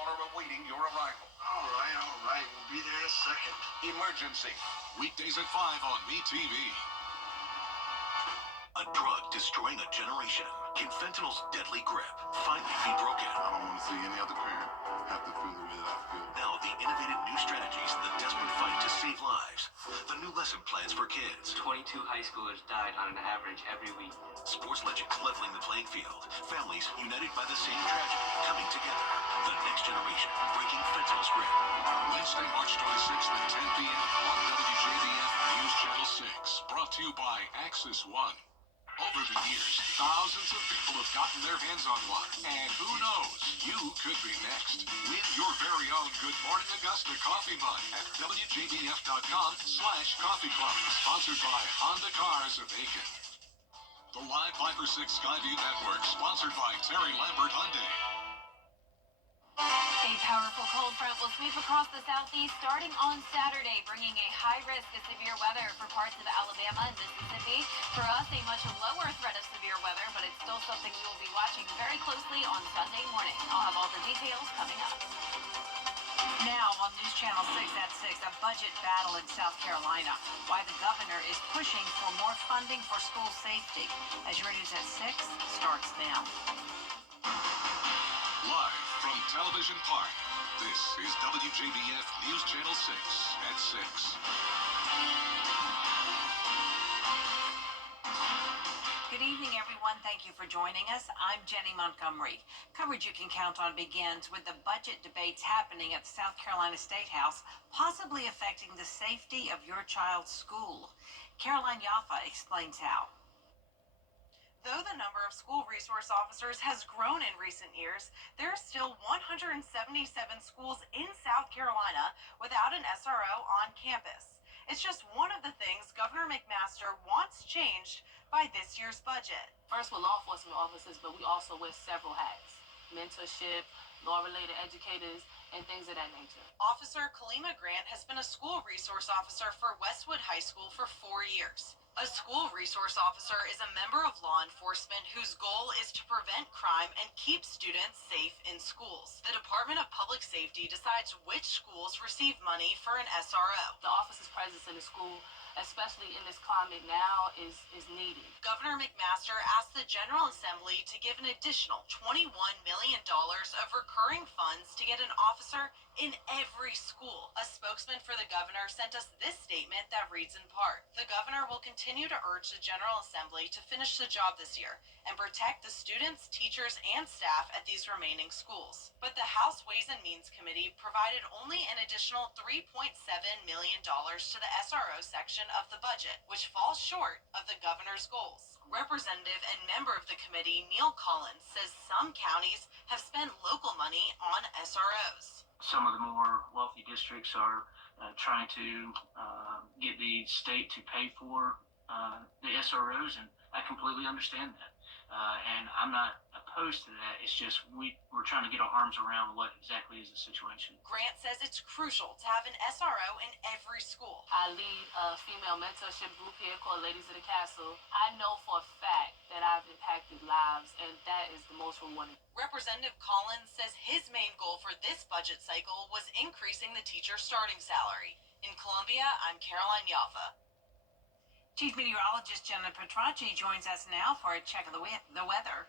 caller awaiting your arrival. All right. We'll be there in a second. Emergency. Weekdays at 5 on MeTV. A drug destroying a generation. Can fentanyl's deadly grip finally be broken? I don't want to see any other parent have to feel the way that I feel. Now the innovative new strategies in the desperate fight to save lives. The new lesson plans for kids. 22 high schoolers died on an average every week. Sports legends leveling the playing field. Families united by the same tragedy coming together. The next generation breaking fentanyl's grip. Wednesday, March 26th at 10 p.m. on WJBF News Channel 6. Brought to you by Axis One. Over the years, thousands of people have gotten their hands on one. And who knows, you could be next. Win your very own Good Morning Augusta coffee mug at WJBF.com/coffee club. Sponsored by Honda Cars of Aiken. The Live 5 or 6 Skyview Network, sponsored by Terry Lambert Hyundai. A powerful cold front will sweep across the southeast starting on Saturday, bringing a high risk of severe weather for parts of Alabama and Mississippi. For us, a much lower threat of severe weather, but it's still something we will be watching very closely on Sunday morning. I'll have all the details coming up. Now on News Channel 6 at 6, a budget battle in South Carolina. Why the governor is pushing for more funding for school safety. As your News at 6 starts now. Live from Television Park, this is WJBF News Channel 6 at 6. Good evening, everyone. Thank you for joining us. I'm Jenny Montgomery. Coverage you can count on begins with the budget debates happening at the South Carolina State House, possibly affecting the safety of your child's school. Caroline Yaffa explains how. Though the number of school resource officers has grown in recent years, there are still 177 schools in South Carolina without an SRO on campus. It's just one of the things Governor McMaster wants changed by this year's budget. First, we're law enforcement officers, but we also wear several hats: mentorship, law-related educators, and things of that nature. Officer Kalima Grant has been a school resource officer for Westwood High School for 4 years. A school resource officer is a member of law enforcement whose goal is to prevent crime and keep students safe in schools. The Department of Public Safety decides which schools receive money for an SRO. The officer's presence in the school, especially in this climate now, is needed. Governor McMaster asked the General Assembly to give an additional $21 million of recurring funds to get an officer in every school. A spokesman for the governor sent us this statement that reads in part, "The governor will continue to urge the General Assembly to finish the job this year and protect the students, teachers, and staff at these remaining schools." But the House Ways and Means Committee provided only an additional $3.7 million to the SRO section of the budget, which falls short of the governor's goals. Representative and member of the committee, Neil Collins, says some counties have spent local money on SROs. Some of the more wealthy districts are trying to get the state to pay for the SROs, and I completely understand that. And I'm not opposed to that. It's just we're trying to get our arms around what exactly is the situation. Grant says it's crucial to have an SRO in every school. I lead a female mentorship group here called Ladies of the Castle. I know for a fact that I've impacted lives, and that is the most rewarding. Representative Collins says his main goal for this budget cycle was increasing the teacher starting salary. In Columbia, I'm Caroline Yaffa. Chief Meteorologist Jenna Petracci joins us now for a check of the weather.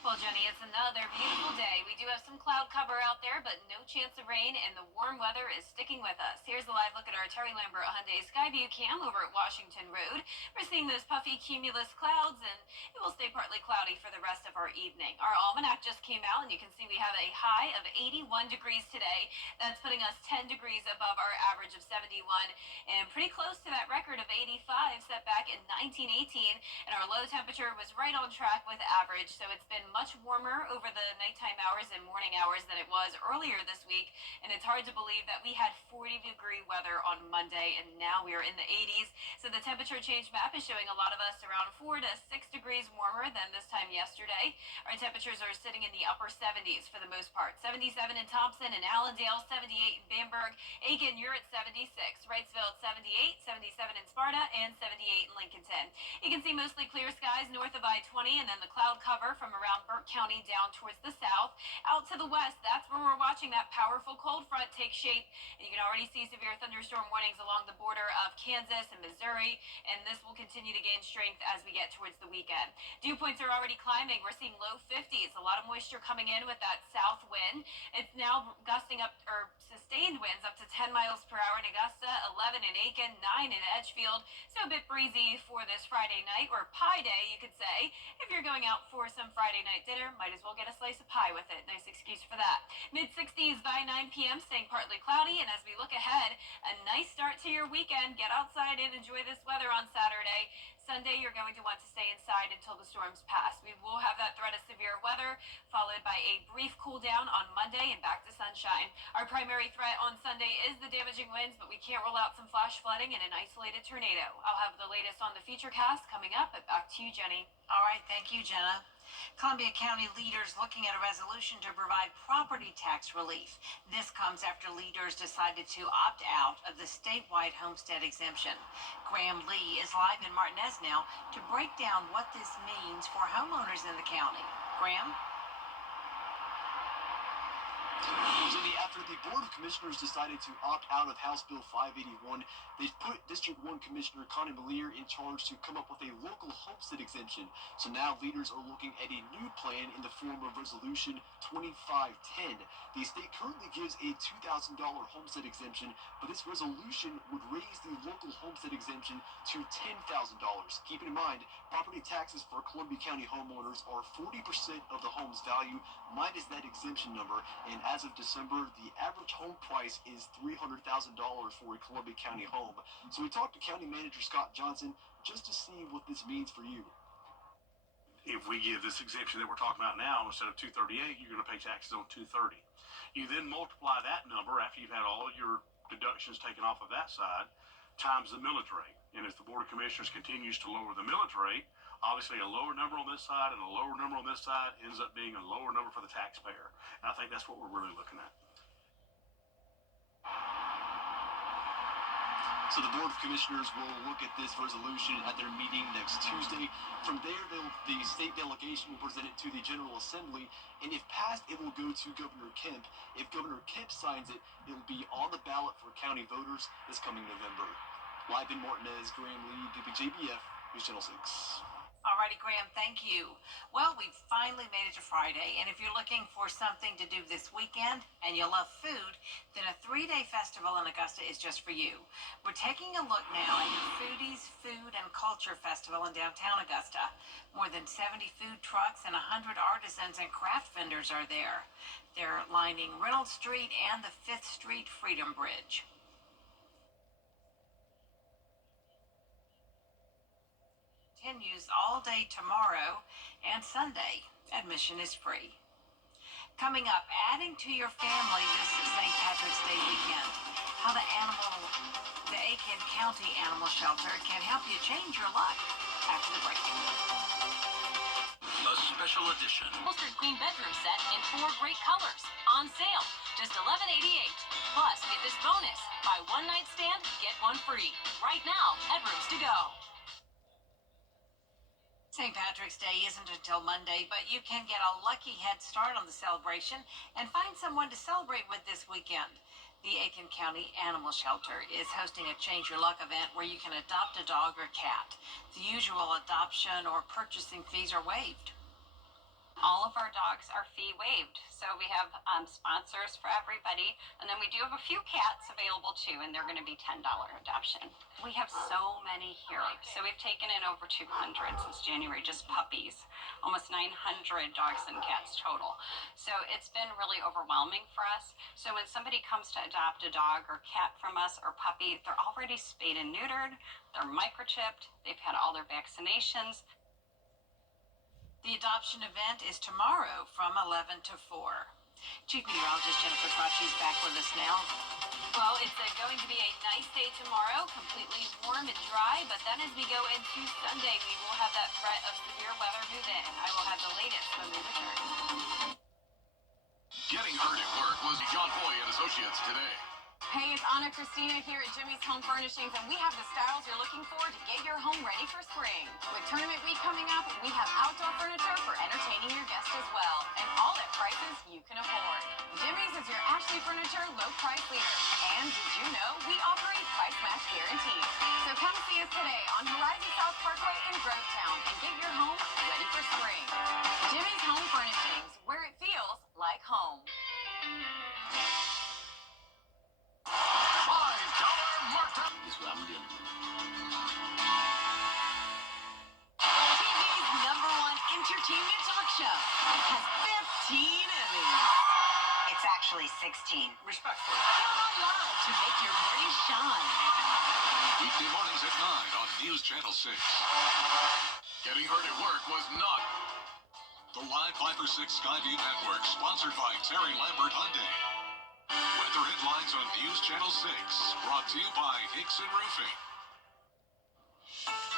Well, Jenny, it's another beautiful day. We do have some cloud cover out there, but no chance of rain, and the warm weather is sticking with us. Here's a live look at our Terry Lambert Hyundai Skyview cam over at Washington Road. We're seeing those puffy cumulus clouds, and it will stay partly cloudy for the rest of our evening. Our almanac just came out, and you can see we have a high of 81 degrees today. That's putting us 10 degrees above our average of 71, and pretty close to that record of 85 set back in 1918. And our low temperature was right on track with average, so it's been much warmer over the nighttime hours and morning hours than it was earlier this week, and it's hard to believe that we had 40-degree weather on Monday, and now we are in the 80s. So the temperature change map is showing a lot of us around 4 to 6 degrees warmer than this time yesterday. Our temperatures are sitting in the upper 70s for the most part. 77 in Thompson and Allendale, 78 in Bamberg. Aiken, you're at 76. Wrightsville at 78, 77 in Sparta, and 78 in Lincolnton. You can see mostly clear skies north of I-20, and then the cloud cover from around Burke County down towards the south. Out to the west, that's where we're watching watching that powerful cold front take shape, and you can already see severe thunderstorm warnings along the border of Kansas and Missouri, and this will continue to gain strength as we get towards the weekend. Dew points are already climbing. We're seeing low 50s. A lot of moisture coming in with that south wind. It's now gusting up, or sustained winds up to 10 miles per hour in Augusta, 11 in Aiken, 9 in Edgefield. So a bit breezy for this Friday night, or pie day, you could say. If you're going out for some Friday night dinner, might as well get a slice of pie with it. Nice excuse for that. Mid-60s by 9 p.m., staying partly cloudy, and as we look ahead, a nice start to your weekend. Get outside and enjoy this weather on Saturday. Sunday, you're going to want to stay inside until the storms pass. We will have that threat of severe weather, followed by a brief cool down on Monday and back to sunshine. Our primary threat on Sunday is the damaging winds, but we can't rule out some flash flooding and an isolated tornado. I'll have the latest on the Futurecast coming up, but back to you, Jenny. All right, thank you, Jenna. Columbia County leaders looking at a resolution to provide property tax relief. This comes after leaders decided to opt out of the statewide homestead exemption. Graham Lee is live in Martinez now to break down what this means for homeowners in the county. Graham? Jenny, after the Board of Commissioners decided to opt out of House Bill 581, they've put District 1 Commissioner Connie Malier in charge to come up with a local homestead exemption. So now leaders are looking at a new plan in the form of Resolution 2510. The state currently gives a $2,000 homestead exemption, but this resolution would raise the local homestead exemption to $10,000. Keeping in mind, property taxes for Columbia County homeowners are 40% of the home's value minus that exemption number, and as of December, the average home price is $300,000 for a Columbia County home. So we talked to County Manager Scott Johnson just to see what this means for you. If we give this exemption that we're talking about now, instead of $238, you're going to pay taxes on $230. You then multiply that number after you've had all your deductions taken off of that side times the millage rate. And as the Board of Commissioners continues to lower the millage rate, obviously a lower number on this side and a lower number on this side ends up being a lower number for the taxpayer. And I think that's what we're really looking at. So the Board of Commissioners will look at this resolution at their meeting next Tuesday. From there, the state delegation will present it to the General Assembly, and if passed, it will go to Governor Kemp. If Governor Kemp signs it, it will be on the ballot for county voters this coming November. Live in Martinez, Graham Lee, WJBF, News Channel 6. Alrighty, Graham, thank you. Well, we've finally made it to Friday, and if you're looking for something to do this weekend and you love food, then a 3-day festival in Augusta is just for you. We're taking a look now at the Foodies Food and Culture Festival in downtown Augusta. More than 70 food trucks and 100 artisans and craft vendors are there. They're lining Reynolds Street and the 5th Street Freedom Bridge. Continues all day tomorrow and Sunday. Admission is free. Coming up, adding to your family this St. Patrick's Day weekend. How the Aiken County Animal Shelter can help you change your luck after the break. A special edition. Upholstered queen bedroom set in 4 great colors. On sale. Just $11.88. Plus, get this bonus. Buy one nightstand, get one free. Right now at Rooms to Go. St. Patrick's Day isn't until Monday, but you can get a lucky head start on the celebration and find someone to celebrate with this weekend. The Aiken County Animal Shelter is hosting a Change Your Luck event where you can adopt a dog or cat. The usual adoption or purchasing fees are waived. All of our dogs are fee waived, so we have sponsors for everybody, and then we do have a few cats available too, and they're going to be $10 adoption. We have so many here, so we've taken in over 200 since January, just puppies, almost 900 dogs and cats total. So it's been really overwhelming for us. So when somebody comes to adopt a dog or cat from us or puppy, they're already spayed and neutered, they're microchipped, they've had all their vaccinations. The adoption event is tomorrow from 11 to 4. Chief Meteorologist Jennifer Crotchy is back with us now. Well, it's going to be a nice day tomorrow, completely warm and dry, but then as we go into Sunday, we will have that threat of severe weather move in. I will have the latest when we return. Getting hurt at work was John Boy and Associates today. Hey, it's Anna Christina here at Jimmy's Home Furnishings, and we have the styles you're looking for to get your home ready for spring. With tournament week coming up, we have outdoor furniture for entertaining your guests as well, and all at prices you can afford. Jimmy's is your Ashley Furniture low price leader. And did you know we offer a price match guarantee? So come see us today on Horizon South Parkway in Grovetown and get your home ready for spring. Jimmy's Home Furnishings, where it feels like home. $5 markdown is what I'm dealing with. TV's #1 entertainment talk show has 15 Emmys. It's actually 16. Respectfully. Count on live to make your morning shine. Weekday mornings at 9 on News Channel 6. Getting hurt at work was not. The Live 5 for 6 Skyview Network, sponsored by Terry Lambert Hyundai. Weather headlines on News Channel 6, brought to you by Hickson Roofing.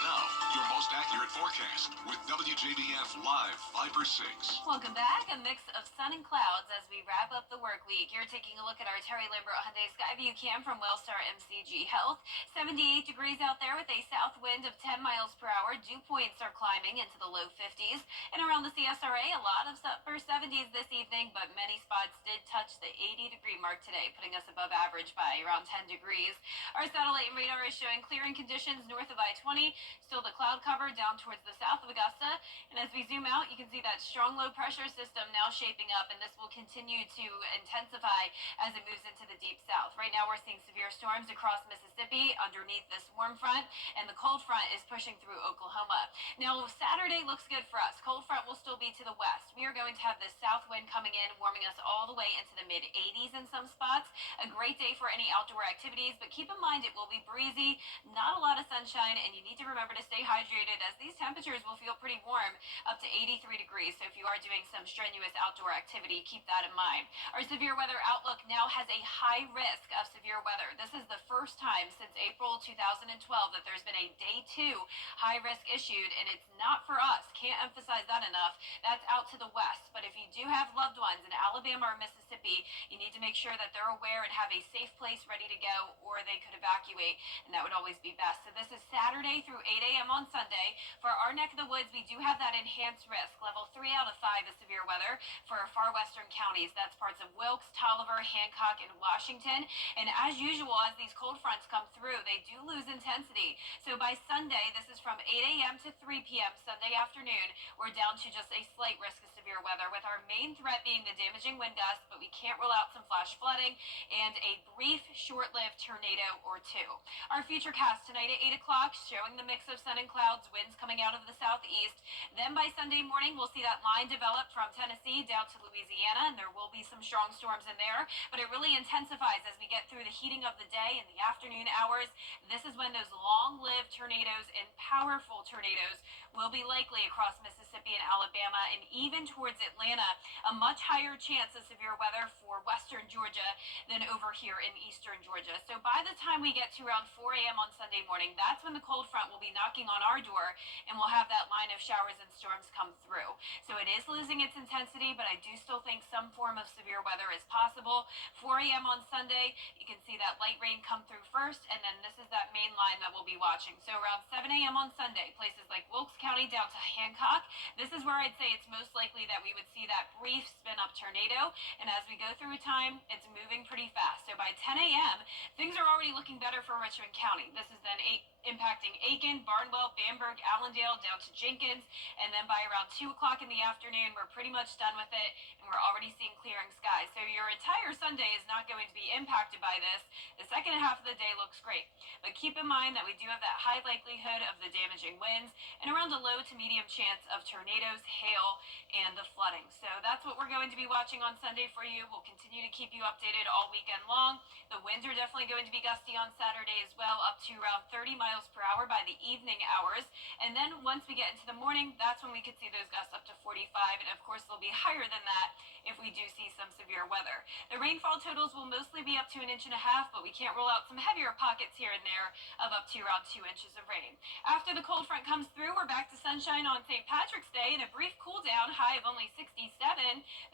Now, your most accurate forecast with WJBF Live 5 for 6. Welcome back. A mix of sun and clouds as we wrap up the work week. You're taking a look at our Terry Lambert Hyundai Skyview cam from Wellstar MCG Health. 78 degrees out there with a south wind of 10 miles per hour. Dew points are climbing into the low 50s. And around the CSRA, a lot of upper 70s this evening, but many spots did touch the 80-degree mark today, putting us above average by around 10 degrees. Our satellite and radar is showing clearing conditions north of I-20. Still the cloud cover down towards the south of Augusta. And as we zoom out, you can see that strong low pressure system now shaping up, and this will continue to intensify as it moves into the deep south. Right now we're seeing severe storms across Mississippi underneath this warm front, and the cold front is pushing through Oklahoma. Now Saturday looks good for us. Cold front will still be to the west. We are going to have this south wind coming in, warming us all the way into the mid 80s in some spots. A great day for any outdoor activities, but keep in mind it will be breezy, not a lot of sunshine, and you need to remember to stay hydrated as these temperatures will feel pretty warm, up to 83 degrees. So if you are doing some strenuous outdoor activity, keep that in mind. Our severe weather outlook now has a high risk of severe weather. This is the first time since April 2012 that there's been a day 2 high risk issued, and it's not for us. Can't emphasize that enough. That's out to the west. But if you do have loved ones in Alabama or Mississippi, you need to make sure that they're aware and have a safe place ready to go, or they could evacuate, and that would always be best. So this is Saturday through 8 a.m. on Sunday. For our neck of the woods, we do have that enhanced risk. Level 3 out of 5 is severe weather for our far western counties. That's parts of Wilkes, Tolliver, Hancock, and Washington. And as usual, as these cold fronts come through, they do lose intensity. So by Sunday, this is from 8 a.m. to 3 p.m. Sunday afternoon, we're down to just a slight risk of severe weather, with our main threat being the damaging wind gusts, but we can't rule out some flash flooding and a brief, short-lived tornado or two. Our future cast tonight at 8 o'clock, showing the mix of sun and clouds, winds coming out of the southeast. Then by Sunday morning, we'll see that line develop from Tennessee down to Louisiana, and there will be some strong storms in there, but it really intensifies as we get through the heating of the day in the afternoon hours. This is when those long-lived tornadoes and powerful tornadoes will be likely across Mississippi and Alabama, and even towards Atlanta. A much higher chance of severe weather for western Georgia than over here in eastern Georgia. So by the time we get to around 4 a.m. on Sunday morning, that's when the cold front will be knocking on our door, and we'll have that line of showers and storms come through. So it is losing its intensity, but I do still think some form of severe weather is possible. 4 a.m. on Sunday, you can see that light rain come through first, and then this is that main line that we'll be watching. So around 7 a.m. on Sunday, places like Wilkes County down to Hancock, this is where I'd say it's most likely that we would see that brief spin-up tornado, and as we go through time, it's moving pretty fast. So by 10 a.m., things are already looking better for Richmond County. This is then impacting Aiken, Barnwell, Bamberg, Allendale, down to Jenkins, and then by around 2 o'clock in the afternoon, we're pretty much done with it, and we're already seeing clearing skies. So your entire Sunday is not going to be impacted by this. The second half of the day looks great, but keep in mind that we do have that high likelihood of the damaging winds and around a low to medium chance of tornadoes, hail, and the flooding. So that's what we're going to be watching on Sunday for you. We'll continue to keep you updated all weekend long. The winds are definitely going to be gusty on Saturday as well, up to around 30 miles per hour by the evening hours. And then once we get into the morning, that's when we could see those gusts up to 45. And of course, they'll be higher than that if we do see some severe weather. The rainfall totals will mostly be up to 1.5 inches, but we can't rule out some heavier pockets here and there of up to around 2 inches of rain. After the cold front comes through, we're back to sunshine on St. Patrick's Day and a brief cool down, high of of only 67.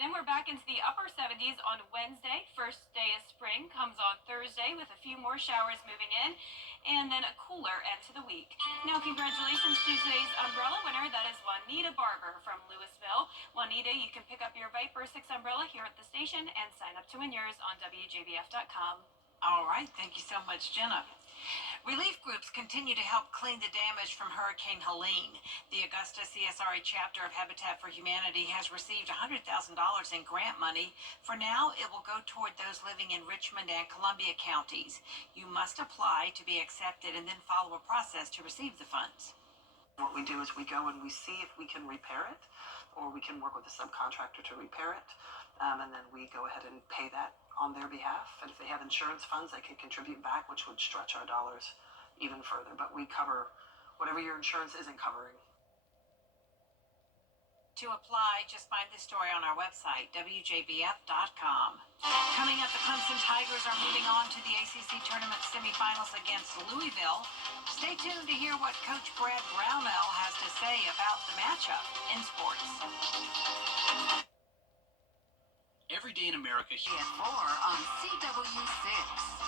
Then we're back into the upper 70s on Wednesday. First day of spring comes on Thursday with a few more showers moving in, and then a cooler end to the week. Now, congratulations to today's umbrella winner. That is Juanita Barber from Louisville. Juanita, you can pick up your Viper 6 umbrella here at the station and sign up to win yours on WJBF.com. All right. Thank you so much, Jenna. Relief groups continue to help clean the damage from Hurricane Helene. The Augusta CSRA chapter of Habitat for Humanity has received $100,000 in grant money. For now, it will go toward those living in Richmond and Columbia counties. You must apply to be accepted and then follow a process to receive the funds. What we do is we go and we see if we can repair it, or we can work with a subcontractor to repair it, and then we go ahead and pay that on their behalf. And if they have insurance funds, they can contribute back, which would stretch our dollars even further. But we cover whatever your insurance isn't covering. To apply, just find the story on our website, WJBF.com. Coming up, the Clemson Tigers are moving on to the ACC tournament semifinals against Louisville. Stay tuned to hear what Coach Brad Brownell has to say about the matchup in sports. Every day in America. At 4 on CW6.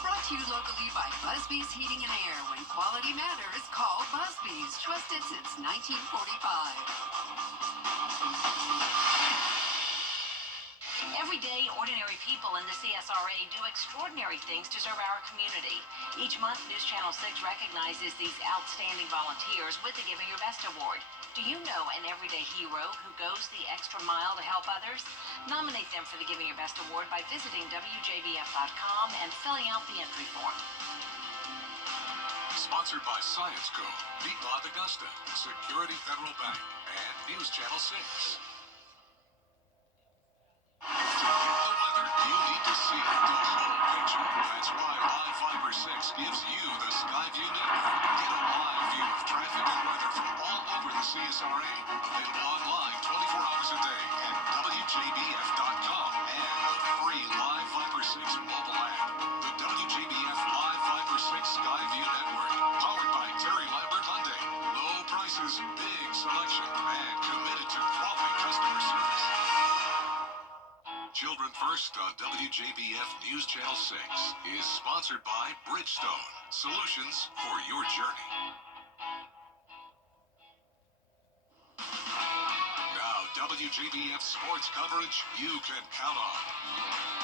Brought to you locally by Busby's Heating and Air. When quality matters, call Busby's. Trusted since 1945. Every day, ordinary people in the CSRA do extraordinary things to serve our community. Each month, News Channel 6 recognizes these outstanding volunteers with the Giving Your Best Award. Do you know an everyday hero who goes the extra mile to help others? Nominate them for the Giving Your Best Award by visiting WJBF.com and filling out the entry form. Sponsored by Science Co., Beat Lot Augusta, Security Federal Bank, and News Channel 6. To get the weather, you need to see the whole picture. That's why Live Fiber 6 gives you the Skyview network. Get a live view of traffic and weather from all over the CSRA. Available online 24 hours a day at WJBF.com and the free Live Fiber 6 mobile app. The WJBF Live Fiber 6 Skyview network, powered by Terry Lambert Hyundai. Low prices, big selection, and committed to quality customer service. Children First on WJBF News Channel 6 is sponsored by Bridgestone, solutions for your journey. Now, WJBF sports coverage you can count on.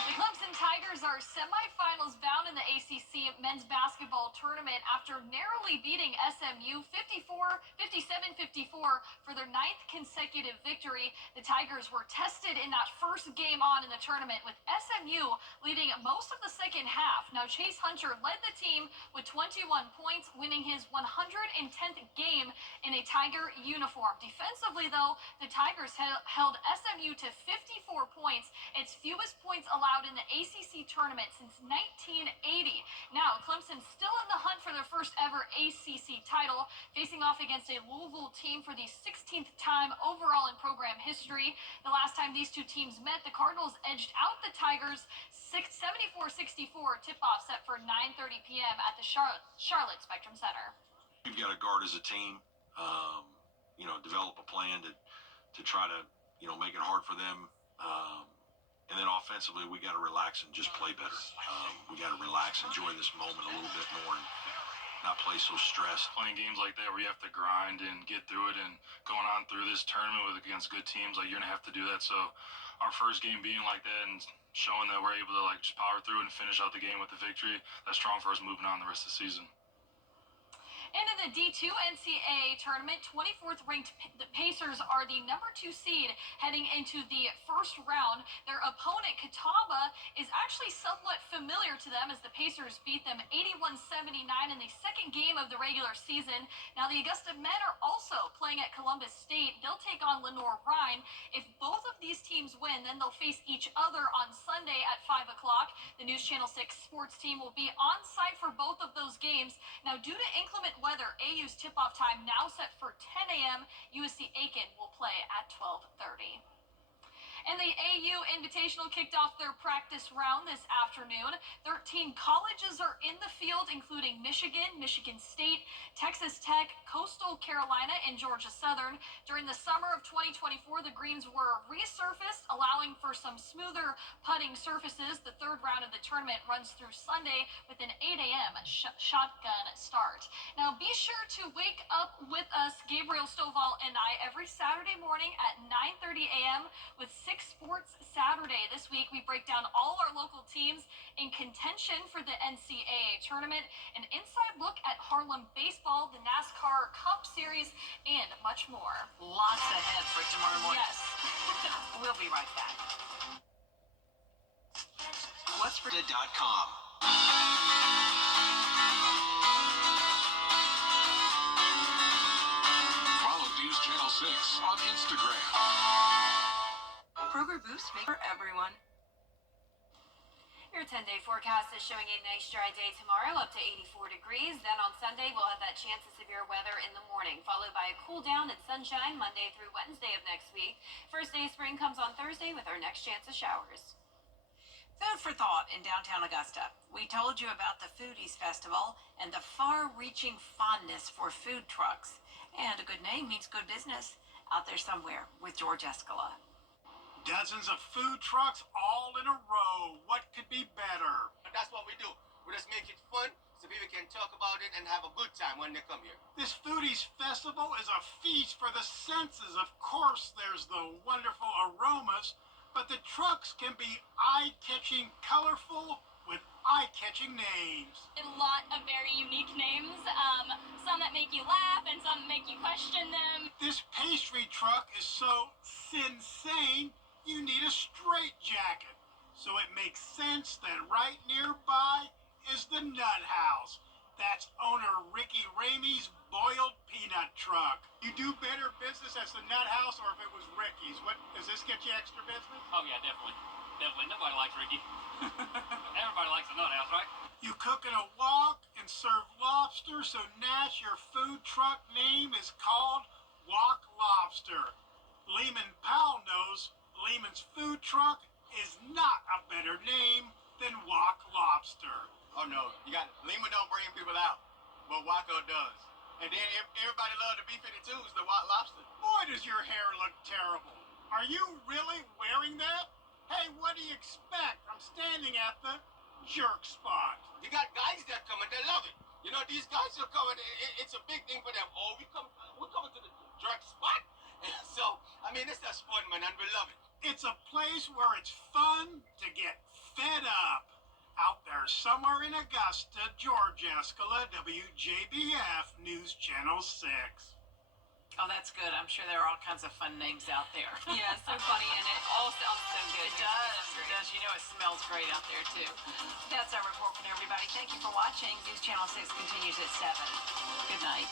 The Clemson Tigers are semifinals bound in the ACC men's basketball tournament after narrowly beating SMU 57-54 for their 9th consecutive victory. The Tigers were tested in that first game on in the tournament, with SMU leading most of the second half. Now, Chase Hunter led the team with 21 points, winning his 110th game in a Tiger uniform. Defensively, though, the Tigers held SMU to 54 points, its fewest points allowed in the ACC tournament since 1980. Now, Clemson still in the hunt for their first ever ACC title, facing off against a Louisville team for the 16th time overall in program history. The last time these two teams met, the Cardinals edged out the Tigers 74-64. Tip-off set for 9:30 p.m. at the Charlotte Spectrum Center. We've got to guard as a team, develop a plan to try to, make it hard for them. And then offensively, we got to relax and just play better. We got to relax, enjoy this moment a little bit more, and not play so stressed. Playing games like that where you have to grind and get through it, and going on through this tournament against good teams, like, you're going to have to do that. So our first game being like that and showing that we're able to just power through and finish out the game with the victory, that's strong for us moving on the rest of the season. And in the D2 NCAA tournament, 24th ranked the Pacers are the number 2 seed heading into the first round. Their opponent, Catawba, is actually somewhat familiar to them as the Pacers beat them 81-79 in the second game of the regular season. Now, the Augusta men are also playing at Columbus State. They'll take on Lenore Rhine. If both of these teams win, then they'll face each other on Sunday at 5 o'clock. The News Channel 6 sports team will be on site for both of those games. Now, due to inclement weather, AU's tip-off time now set for 10 a.m. USC Aiken will play at 12:30. And the AU Invitational kicked off their practice round this afternoon. 13 colleges are in the field, including Michigan, Michigan State, Texas Tech, Coastal Carolina, and Georgia Southern. During the summer of 2024, the greens were resurfaced, allowing for some smoother putting surfaces. The third round of the tournament runs through Sunday with an 8 a.m. Shotgun start. Now, be sure to wake up with us, Gabriel Stovall and I, every Saturday morning at 9:30 a.m. with 6 Sports Saturday. This week, we break down all our local teams in contention for the NCAA tournament, an inside look at Harlem baseball, the NASCAR Cup Series, and much more. Lots ahead for tomorrow morning. Yes. We'll be right back. What's for the.com. Follow News Channel 6 on Instagram. Kroger Boost for everyone. Your 10-day forecast is showing a nice dry day tomorrow, up to 84 degrees. Then on Sunday, we'll have that chance of severe weather in the morning, followed by a cool down and sunshine Monday through Wednesday of next week. First day of spring comes on Thursday with our next chance of showers. Food for thought in downtown Augusta. We told you about the Foodies Festival and the far-reaching fondness for food trucks. And a good name means good business out there somewhere with George Escala. Dozens of food trucks all in a row. What could be better? That's what we do. We just make it fun so people can talk about it and have a good time when they come here. This Foodies Festival is a feast for the senses. Of course, there's the wonderful aromas, but the trucks can be eye-catching, colorful, with eye-catching names. A lot of very unique names, some that make you laugh and some that make you question them. This pastry truck is so insane, you need a straitjacket. So it makes sense that right nearby is the Nut House. That's owner Ricky Ramey's boiled peanut truck. You do better business as the Nut House or if it was Ricky's. What, does this get you extra business? Oh yeah, definitely. Definitely. Nobody likes Ricky. Everybody likes the Nut House, right? You cook in a wok and serve lobster, so Nash, your food truck name is called Wok Lobster. Lehman Powell knows Lehman's food truck is not a better name than Wok Lobster. Oh no, you got Lima don't bring people out, but Waco does. And then everybody loves the B-52s, the Wok Lobster. Boy, does your hair look terrible. Are you really wearing that? Hey, what do you expect? I'm standing at the jerk spot. You got guys that come and they love it. You know, these guys are coming, it's a big thing for them. Oh, we're coming to the jerk spot. And so, I mean, it's just fun, man, and we love it. It's a place where it's fun to get fed up. Out there somewhere in Augusta, George Escala, WJBF News Channel 6. Oh, that's good. I'm sure there are all kinds of fun names out there. Yeah, so funny, and it all sounds so good. It does. It does. You know, it smells great out there, too. That's our report from everybody. Thank you for watching. News Channel 6 continues at 7. Good night.